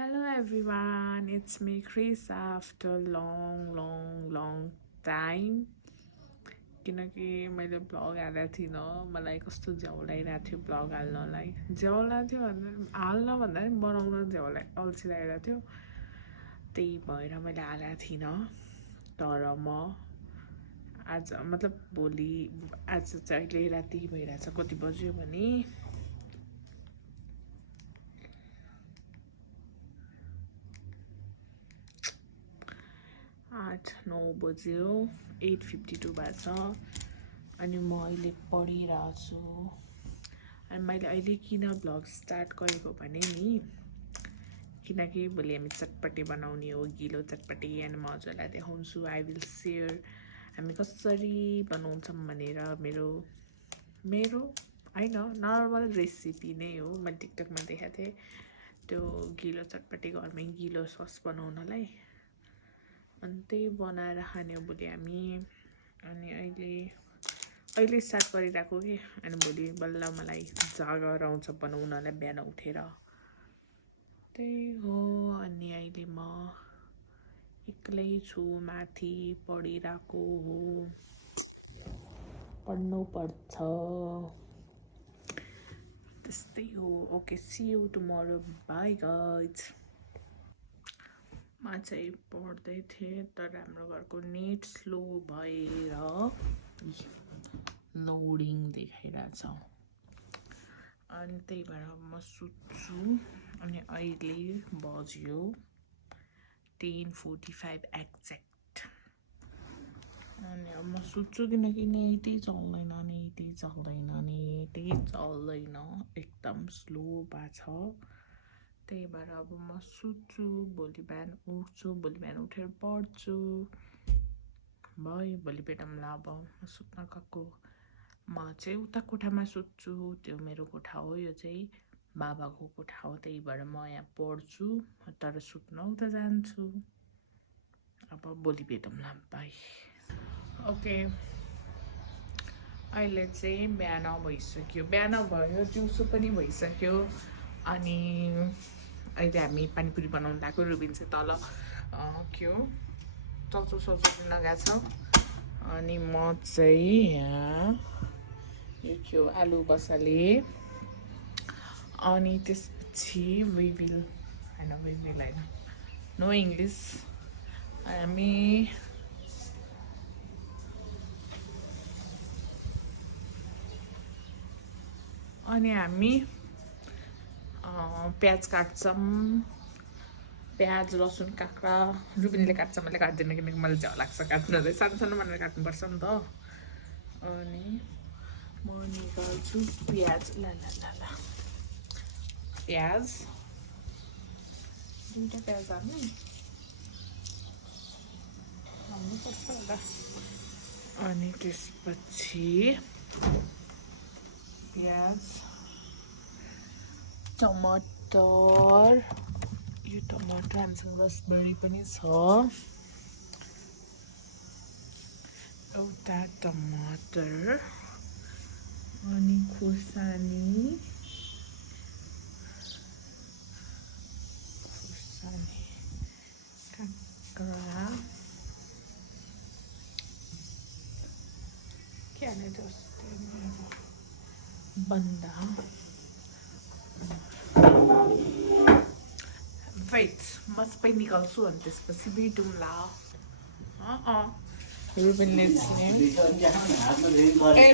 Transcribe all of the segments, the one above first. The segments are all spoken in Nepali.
Hello everyone, it's me Chris after long time किनकि मैले ब्लग हालेको थिइनँ मलाई कस्तो झ्याउ लागिरहेको थियो ब्लग हाल्नलाई झ्याउ लाग्थ्यो भन्दा हाल्न भन्दा पनि बनाउन झ्याउ अल्छी लागिरहेको थियो त्यही भएर मैले हालेको थिइनँ तर म आज मतलब भोलि आज चाहिँ अहिले राति भइरहेछ कति बज्यो भने 8-9 बज्यो 8:52 भएको छ अनि म अहिले पढिरहेको छु अनि मैले अहिले किन ब्लग स्टार्ट गरेको भने नि किनकि भोलि हामी चटपटी बनाउने हो गिलो चटपटी अनि म हजुरलाई देखाउँछु आई विल सेयर हामी कसरी बनाउँछौँ भनेर मेरो होइन नर्मल रेसिपी नै हो मैले टिकटकमा देखाएको थिएँ त्यो गिलो चटपटी घरमै गिलो सस बनाउनलाई अनि त्यही बनाएर खाने हो भोलि हामी अनि अहिले स्टार्ट गरिरहेको कि अनि भोलि बल्ल मलाई जागर आउँछ बनाउनलाई बिहान उठेर त्यही हो अनि अहिले म एक्लै छु माथि पढिरहेको हो पढ्नुपर्छ त्यस्तै हो okay see you tomorrow bye guys म चाहिँ पढ्दै थिएँ तर हाम्रो घरको नेट स्लो भएर लोडिङ देखाइरहेछ अनि त्यही भएर म सुत्छु अनि अहिले बज्यो 10:45 एक्ज्याक्ट अनि अब म सुत्छु किनकि नेटै चल्दैन एकदम स्लो भएको छ त्यही भएर अब म सुत्छु भोलि बिहान उठ्छु भोलि बिहान उठेर पढ्छु भयो भोलि भेटौँला अब म सुत्न गएको म चाहिँ उता कोठामा सुत्छु त्यो मेरो कोठा हो यो चाहिँ बाबाको कोठा हो त्यही भएर म यहाँ पढ्छु तर सुत्न उता जान्छु अब भोलि भेटौँला बाई ओके अहिले चाहिँ बिहान भइसक्यो बिहान भयो दिउँसो पनि भइसक्यो अनि अहिले हामी पानीपुरी बनाउनु लाग्यो रुबिन चाहिँ तल के हो चल्चो लिन गएको छ अनि म चाहिँ यहाँ यो के हो आलु बसाले अनि त्यसपछि विल होइन नो इङ्ग्लिस हामी प्याज काट्छौँ प्याज लसुन काँक्रा रुबिनले काट्छ मैले काट्दिनँ किनकि मलाई झ्याउ लाग्छ काट्नलाई सानो सानो बनाएर काट्नुपर्छ नि त अनि म निकाल्छु प्याज ल प्याज दुईवटा प्याज हाल्नुपर्छ होला अनि त्यसपछि प्याज टमाटर यो टमाटर हामीसँग रसबेरी पनि छ एउटा टमाटर अनि खुर्सानी काँक्रा के हाल्ने बन्दा वेट म सबै निकाल्छु अनि त्यसपछि भेटौँला रुबिनले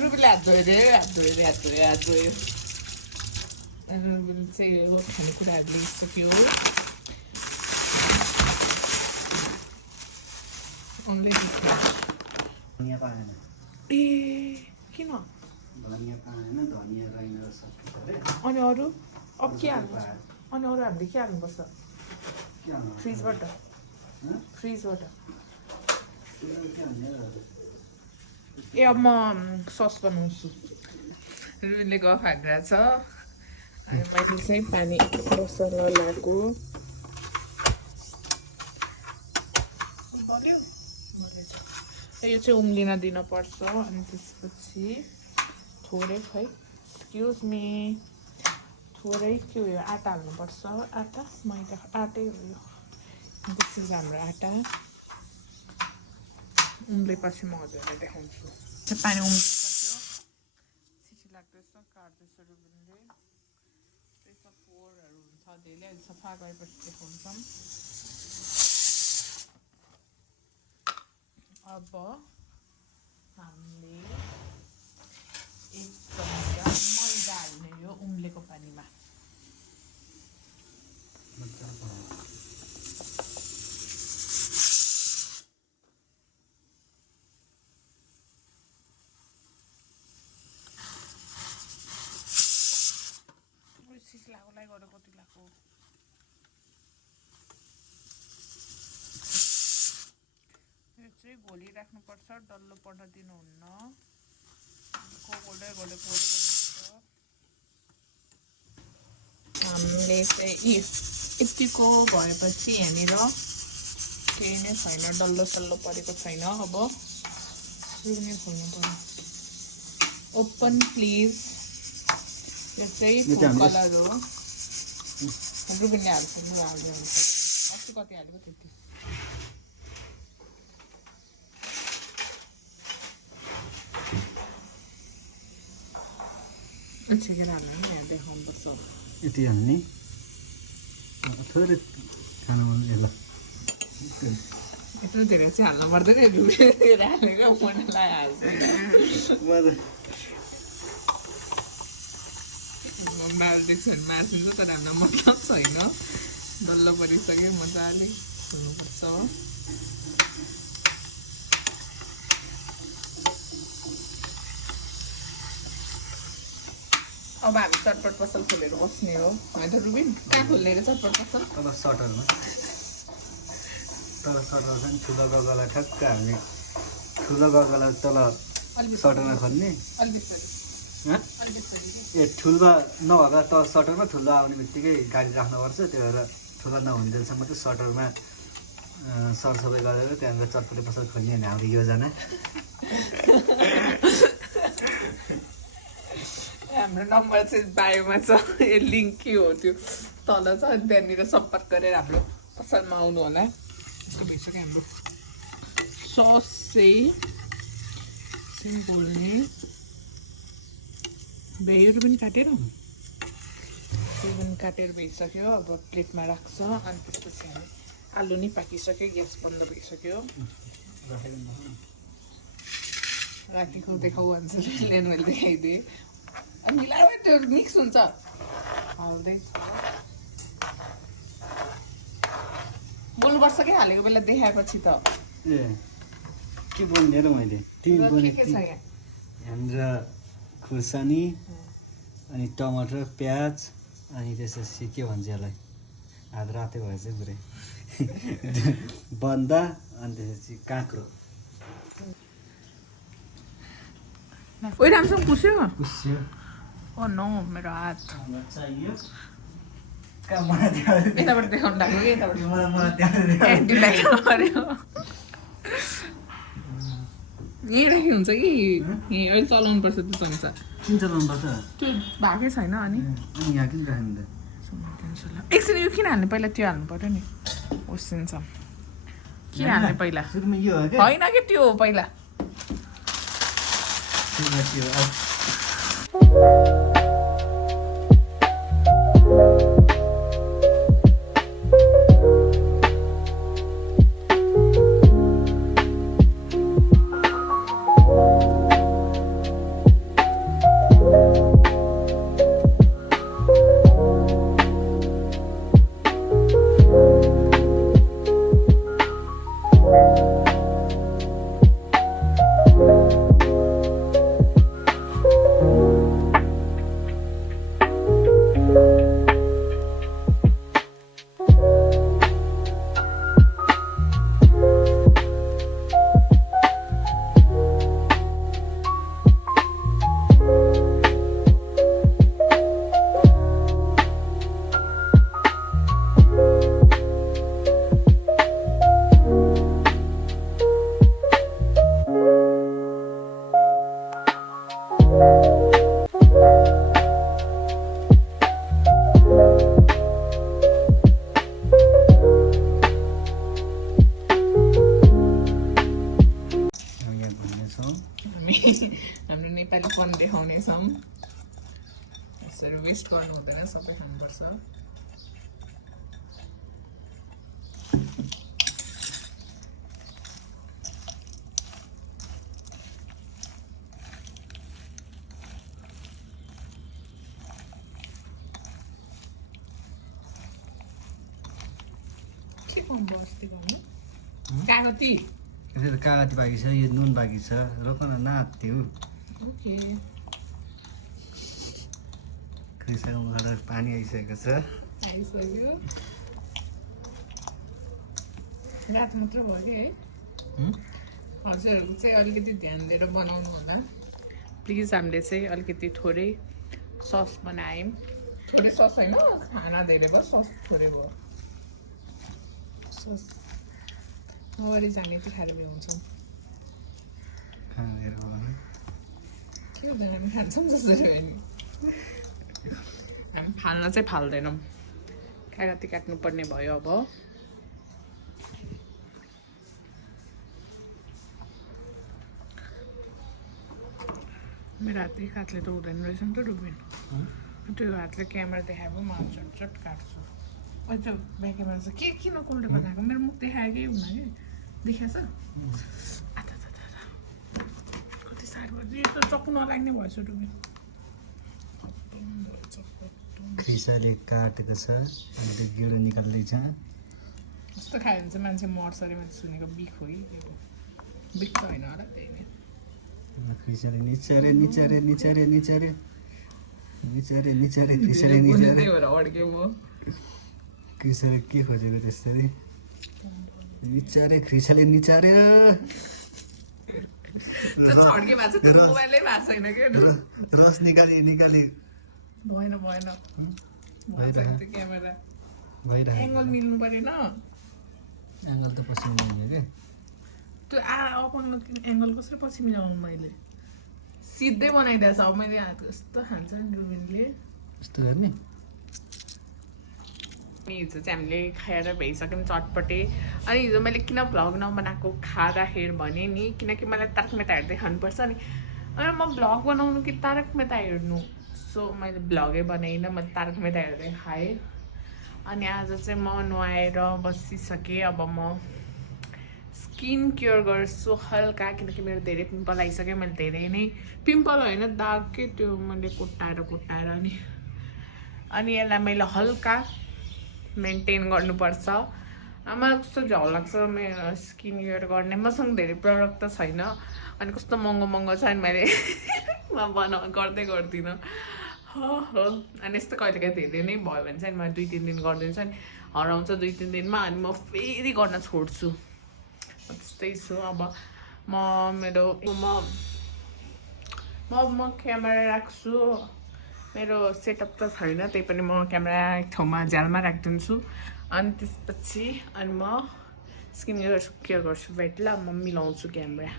रुबिनले हात धोयो रुबिन चाहिँ हो खानेकुराहरू लिइसक्यो ए किन अनि अरू अब के हाल्नु अनि अरू हामीले के हाल्नुपर्छ फ्रिजबाट ए अब म सस बनाउँछु रुबिनले गफ हालिरहेको छ अनि मैले चाहिँ पानी मसला लगाएको यो चाहिँ उम्लिन दिनुपर्छ अनि त्यसपछि थोरै खै एक्सक्युज मी थोरै के हो यो आँटा हाल्नुपर्छ आँटा मैदा आँटै हो यो दिस इज हाम्रो आँटा उम्लेपछि म हजुरलाई देखाउँछु पानी उम्लिसक्यो सिटी लाग्दैछ काट्दैछ रुबिनले त्यसमा फोहोरहरू हुन्छ धेरै अहिले सफा गरेपछि देखाउँछौँ अब हामीले एक चम्चा मैदा हाल्ने यो उम्लेको पानीमा सिक्लाकोलाई गरेर कति लाग्यो यो चाहिँ घोलिराख्नुपर्छ डल्लो पर्न दिनुहुन्न हामीले चाहिँ यतिको भएपछि यहाँनिर केही नै छैन डल्लो सल्लो परेको छैन अब सुरु नै खोल्नु पर्यो ओपन प्लिज यो चाहिँ फुड कलर हो रुबिनले हाल्छ म हाल्दै हुन्छ अस्ति कति हालेको त्यति छिकेर हाल्नु नि यहाँ देखाउनुपर्छ यति हाल्ने थोरै खानु ल यत्रो धेरै चाहिँ हाल्नु पर्दैन रुबिनले हालेको मनलाई हाल्छ मार्दैछ भने मार्सिन्छ तर हामीलाई मतलब छैन डल्लो परिसक्यो मजाले हुनुपर्छ अब हामी चटपट पसल खोलेर बस्ने हो होइन त रुबिन कहाँ खोल्ने रे चटपट पसल तल सटरमा चाहिँ ठुलो गगला ठक्क हाल्ने ठुलो गगला तल सटरमा खोल्ने ए ठुलो नभएको त सटरमा ठुलो आउने बित्तिकै गाडी राख्नुपर्छ त्यो भएर ठुलो नहुन्जेलसम्म चाहिँ सटरमा सरसफाइ गरेर त्यहाँनिर चटपटे पसल खोल्ने भने हाम्रो योजना हाम्रो नम्बर चाहिँ बायोमा छ यो लिङ्क के हो त्यो तल छ अनि त्यहाँनिर सम्पर्क गरेर हाम्रो पसलमा आउनु होला यस्तो भइसक्यो हाम्रो सस चाहिँ सिम्पलले भेहरू पनि काटेर त्यो पनि काटेर भइसक्यो अब प्लेटमा राख्छ अनि त्यसपछि हामी आलु नि पाकिसक्यो ग्यास बन्द भइसक्यो राखेको देखाउ भन्छ लिनु मैले देखाइदिएँ अनि मिलाएर त्यो मिक्स हुन्छ हाल्दै बोल्नुपर्छ कि हालेको बेला देखाएपछि त ए के बोल्ने र मैले तिमी के छ यहाँ हाम्रो खुर्सानी अनि टमाटर प्याज अनि त्यसपछि के भन्छ यसलाई हात रातै भएछ पुरै बन्दा अनि त्यसपछि काँक्रो ओइ राम्रोसँग पुस्यो पुस्यो ओ नो मेरो हात चाहियो यताबाट देखाउनु लाग्यो कि यताबाट एन्टी लाग्नु पर्यो यहीँ राखी हुन्छ कि यहीँ अहिले चलाउनु पर्छ त्यो चम्चा किन चलाउनु पर्छ त्यो भएकै छैन अनि यहाँ किन राख्नु त एकछिन यो किन हाल्ने पहिला त्यो हाल्नु पर्यो नि उसिन्छ के हाल्ने पहिला सुरुमा यो हो क्या होइन कि त्यो हो पहिला चिजहरू वेस्ट गर्नु हुँदैन, सबै खानुपर्छ। के कम्बो अस्ति गर्नु कागती यसरी कागती बाँकी छ, यो नुन बाँकी छ, रोक न नाथ्यो। ओके खैसाको पानी आइसकेको छ। आइसक्यो रात मात्र भयो कि है। हजुरहरूको चाहिँ अलिकति ध्यान दिएर बनाउनु होला प्लिज। हामीले चाहिँ अलिकति थोरै सस बनायौँ, थोरै सस होइन, खाना धेरै भयो, सस थोरै भयो। सस वरि जाने यति खाएर भ्याउँछौँ के हुँदैन, हामी खान्छौँ जसरी भयो नि। हामी फाल्न चाहिँ फाल्दैनौँ, कागती काट्नुपर्ने भयो। अब मेरो हातले हातले त हुँदैन रहेछ नि त डुबिन। त्यो हातले क्यामेरा देखाएको म चटचट काट्छु। अहिले त्यो ब्याक क्यामेरा चाहिँ किन कोल्ड बनाएको, मेरो मुख देखाएकै हुन कि देखाएछ। कति साह्रो भयो, यो त चक्कु नलाग्ने भएछ डुबिन। खिसाले काटेको छ, अहिले गिडो निकाल्दैछ। यस्तो खायो भने चाहिँ मान्छे मर्छ अरे मैले सुनेको, बिख हो कि बिख त होइन होला, त्यही नै। खिसाले निचारे निचारे निचारे निचारे निचारे निचारे खिसाले निचारे। त्यही भएर अड्केँ म। खिसाले के खोजेको त्यसरी निचारे खिसाले निचार्यो। छड्के भएको छ, त्यो मोबाइलै भएको छैन कि रस निकाली निकाली भएन भएन भएन त्यो क्यामेरा भइरहेको एङ्गल मिल्नु परेन। एङ्गल त पछि मिल्ने के त्यो अपन एङ्गल कसरी पछि मिलाउनु, मैले सिधै बनाइदिएछ। अब मैले यस्तो खान्छ नि डुबिनले यस्तो गर्ने। हिजो चाहिँ हामीले खाएर भइसक्यौँ चटपटे। अनि हिजो मैले किन भ्लग नबनाएको खाँदाखेरि भने नि, किनकि मलाई तारक मेहता हेर्दै खानुपर्छ नि। अनि म भ्लग बनाउनु कि तारक मेहता हेर्नु, सो मैले भ्लगै बनाइनँ, मैले तारक मेहता हेर्दै खाएँ। अनि आज चाहिँ म नुहाएर बसिसकेँ। अब म स्किन केयर गर्छु हल्का, किनकि मेरो धेरै पिम्पल आइसक्यो। मैले धेरै नै पिम्पल होइन, दाग के त्यो मैले कुट्टाएर अनि यसलाई मैले हल्का मेन्टेन गर्नुपर्छ। मलाई कस्तो झ्याउ लाग्छ मेरो स्किन केयर गर्ने। मसँग धेरै प्रडक्ट त छैन, अनि कस्तो महँगो छ, अनि मैले गर्दिनँ। हो अनि यस्तो कहिलेकाहीँ धेरै नै भयो भने चाहिँ म 2-3 दिन गरिदिन्छु, अनि हराउँछ 2-3 दिनमा, अनि म फेरि गर्न छोड्छु। त्यस्तै छु। अब म क्यामेरा राख्छु। मेरो सेटअप त छैन, त्यही पनि म क्यामेरा एक ठाउँमा झ्यालमा राखिदिन्छु। अनि त्यसपछि अनि म स्किन केयर गर्छु। वेट ल म मिलाउँछु क्यामेरा।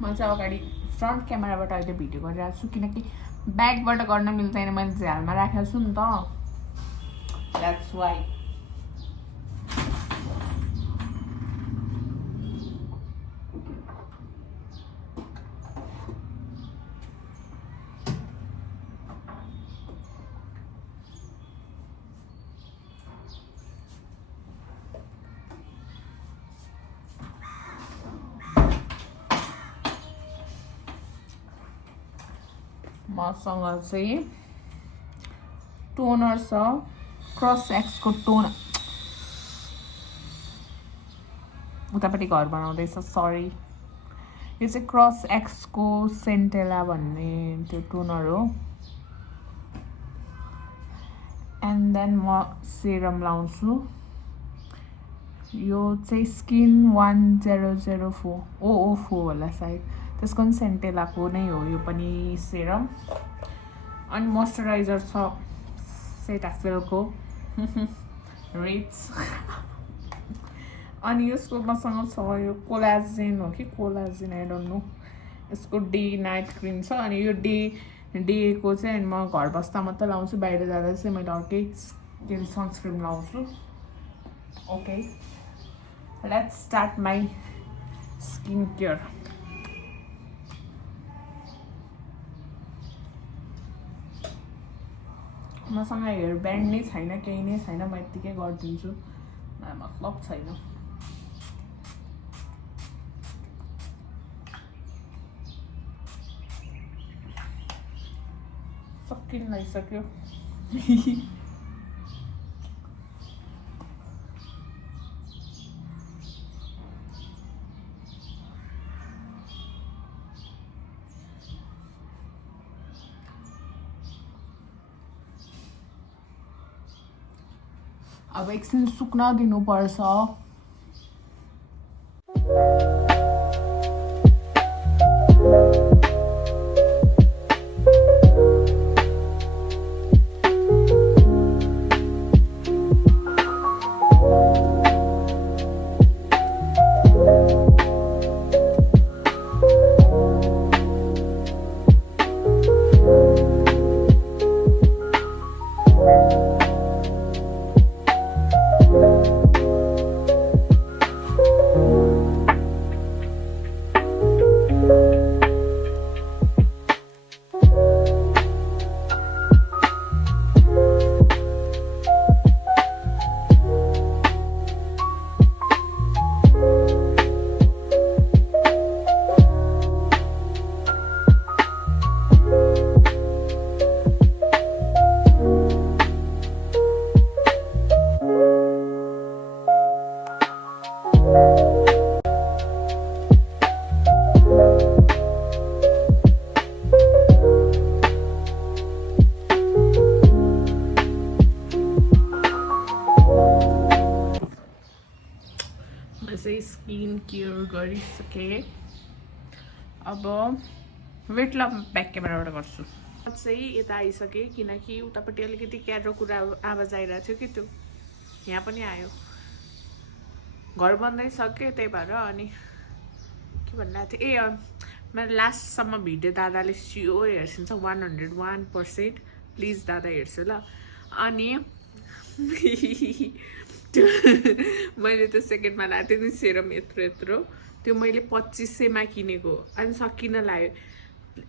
म चाहिँ अगाडि फ्रन्ट क्यामेराबाट अहिले भिडियो गरिरहेको छु, किनकि ब्याकबाट गर्न मिल्दैन, मैले झ्यालमा राखेको छु नि त, द्याट्स वाइ। मसँग चाहिँ टोनर छ, क्रस एक्सको टोनर। उतापट्टि घर बनाउँदैछ, सरी। यो चाहिँ क्रस एक्सको सेन्टेला भन्ने त्यो टोनर हो। एन्ड देन म सेरम लाउँछु। यो चाहिँ स्किन 1004 004 होला सायद, त्यसको पनि सेन्टेलाको नै हो यो पनि सेरम। अनि मोइस्चराइजर छ सेटाफिलको रिच। अनि यसको मसँग छ यो कोलाजेन हो कि कोलाजेन, आई डोन्ट नो। यसको डे नाइट क्रिम छ। अनि यो डेको चाहिँ म घर बस्दा मात्रै लाउँछु, बाहिर जाँदा चाहिँ मैले अर्कै सनस्क्रिन लाउँछु। Okay, let's start my skin care. मसँग हेयर ब्यान्ड नै छैन, केही नै छैन, म यत्तिकै गरिदिन्छु, मतलब छैन। सकिन लागिसक्यो। अब एकछिन सुक्न दिनुपर्छ। स्किन केयर गरिसकेँ। अब वेट ल ब्याक क्यामेराबाट गर्छु। चाहिँ यता आइसकेँ किनकि उतापट्टि अलिकति क्याड्रो कुरा आवाज आइरहेको थियो कि त्यो यहाँ पनि आयो। घर बन्दैसक्यो त्यही भएर। अनि के भनिरहेको थिएँ, मेरो लास्टसम्म भिडियो दादाले स्योर हेर्छिन्छ 101%। प्लिज दादा हेर्छु ल। अनि मैले त्यो सेकेन्डमा लाएको थिएँ नि सेरम यत्रो यत्रो, त्यो मैले 2500मा किनेको अनि सकिन लाग्यो।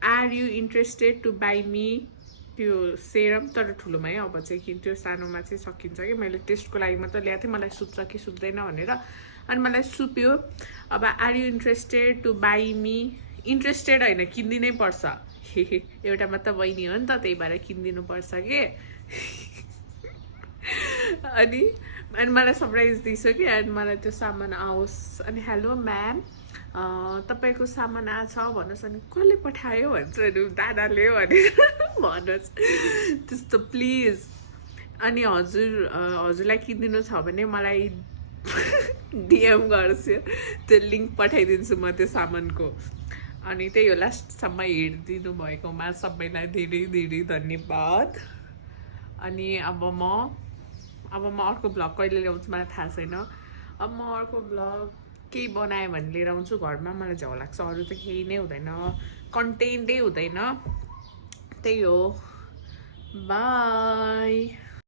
Are you interested to buy me त्यो सेरम, तर ठुलोमा है, अब चाहिँ कि त्यो सानोमा चाहिँ सकिन्छ कि। मैले टेस्टको लागि मात्र ल्याएको थिएँ, मलाई सुत्छ कि सुत्दैन भनेर। अनि मलाई सुप्यो। अब are you interested to buy me, interested होइन किनिदिनै पर्छ। एउटा मात्र बहिनी हो नि त, त्यही भएर किनिदिनु पर्छ कि। अनि मलाई सरप्राइज दिइसक्यो कि। अनि मलाई त्यो सामान आओस्। अनि हेलो म्याम, तपाईँको सामान आएछ भन्नुहोस्। अनि कसले पठायो भन्छ, दादाले भनेर भन्नुहोस् त्यस्तो प्लिज। अनि हजुरलाई किनिदिनु छ भने मलाई डिएम गर्छु, त्यो लिङ्क पठाइदिन्छु म त्यो सामानको। अनि त्यही हो, लास्टसम्म हेरिदिनु भएकोमा सबैलाई धेरै धेरै धन्यवाद। अनि अब म अर्को भ्लग कहिले ल्याउँछु मलाई थाहा छैन। अब म अर्को भ्लग केही बनाएँ भने लिएर आउँछु घरमा, मलाई झ्याउ लाग्छ। अरू त केही नै हुँदैन, कन्टेन्टै हुँदैन। त्यही हो, बाई।